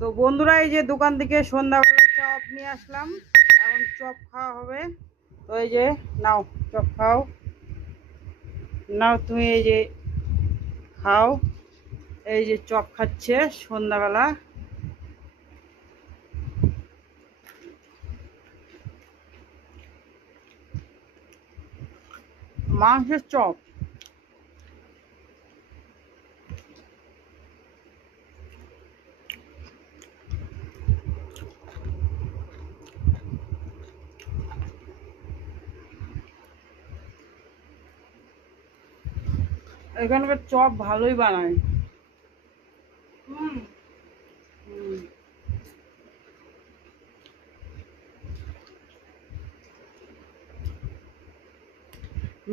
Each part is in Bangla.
তো বন্ধুরা, এই যে দোকান থেকে সন্ধ্যাবেলা চপ নিয়ে আসলাম। এখন চপ খাওয়া হবে। তো এই যে নাও, চপ খাও। নাও তুমি, এই যে খাও। এই যে চপ খাচ্ছে সন্ধ্যাবেলা। মাংসের চপ। এখানকার চপ ভালোই বানায়।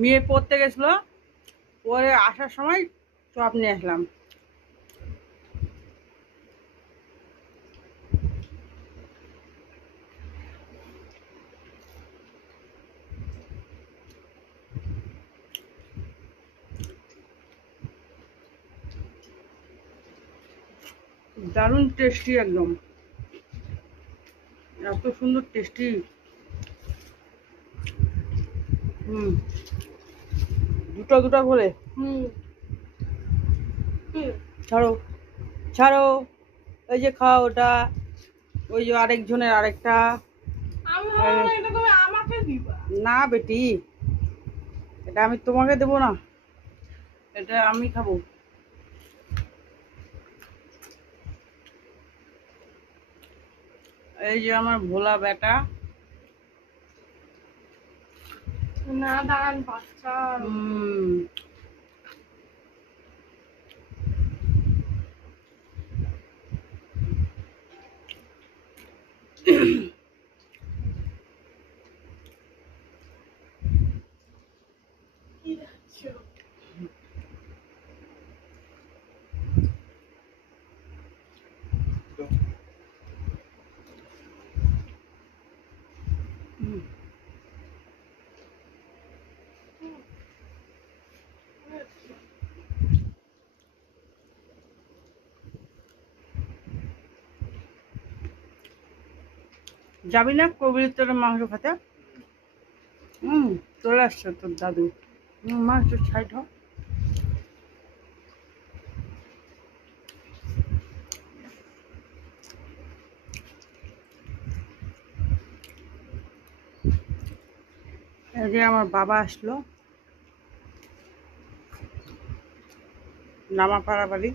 মেয়ে পড়তে গেছিলো, পরে আসার সময় চপ নিয়ে আসলাম। দারুণ টেস্টি, একদম এত সুন্দর টেস্টি। দুটো দুটো করে। ছাড়ো ছাড়ো, ওই যে খাও ওটা। ওই যে আরেকজনের আরেকটা। না বেটি, এটা আমি তোমাকে দেবো না, এটা আমি খাবো। এই যে আমার ভোলা বেটা। না দাঁড়ান, বাচ্চা। যাবি না কবির মাংস খেতে? চলে আসছে তোর দাদু। মাংস ছাইড হোক। এই যে আমার বাবা আসলো, নামাপাড়া বাড়ি।